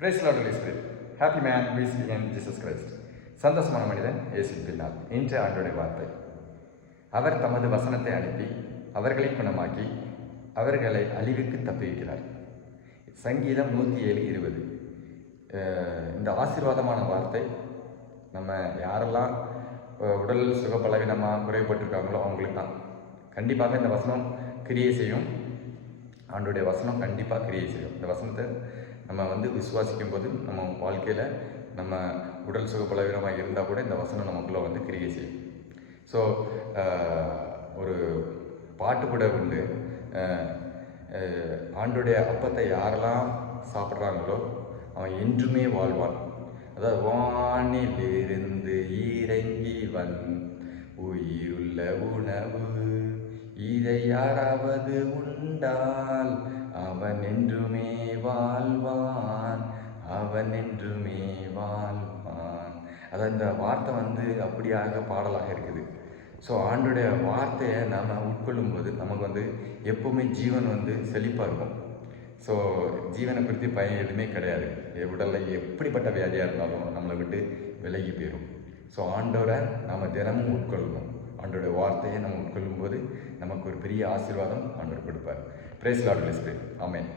Praise Lord Holy Spirit happy man is in Jesus Christ சந்தோஷமான மனிதன் ஏசு பின்னால். இன்று ஆண்டோடைய வார்த்தை. அவர் தமது வசனத்தை அனுப்பி அவர்களை குணமாக்கி அவர்களை அழிவுக்கு தப்புவிக்கிறார். சங்கீதம் நூற்றி ஏழு இருபது இந்த ஆசீர்வாதமான வார்த்தை நம்ம யாரெல்லாம் உடல் சுகபலவீனமாக குறைபட்டிருக்காங்களோ அவங்களுக்கு தான் கண்டிப்பாக இந்த வசனம் கிரியை செய்யும். ஆண்டுடைய வசனம் கண்டிப்பாக கிரியை செய்யும். இந்த வசனத்தை நம்ம வந்து விசுவாசிக்கும் போது நம்ம வாழ்க்கையில் நம்ம உடல் சுக பலவீனமாக இருந்தால் கூட இந்த வசனம் நமக்குள்ளே வந்து கிரியை செய்யும். ஸோ ஒரு பாட்டு கூட உண்டு. ஆண்டுடைய அப்பத்தை யாரெல்லாம் சாப்பிட்றாங்களோ அவன் என்றுமே வாழ்வான். அதாவது வானிலிருந்து இறங்கி வன் உயிருள்ள உணவு இதை யாராவது உண்டால் அவன் என்றுமே வாழ்வான் அவன் என்றுமே வாழ்வான். அதான் இந்த வார்த்தை வந்து அப்படியாக பாடலாக இருக்குது. ஸோ ஆண்டுடைய வார்த்தையை நாம் உட்கொள்ளும்போது நமக்கு வந்து எப்பவுமே ஜீவன் வந்து செழிப்பாக இருக்கும். ஸோ ஜீவனை குறித்து பயன் எதுவுமே கிடையாது. உடலில் எப்படிப்பட்ட வியாதியாக இருந்தாலும் நம்மளை விட்டு விலகி போயிடும் ஸோ ஆண்டோரை நாம் தினமும் உட்கொள்ளணும் ஆண்டோடைய வார்த்தையை நம்ம உட்கொள்ளும்போது போது பெரிய ஆசீர்வாதம் ஆண்டவர் கொடுப்பார். பிரேஸ் லாட் ஆமேன்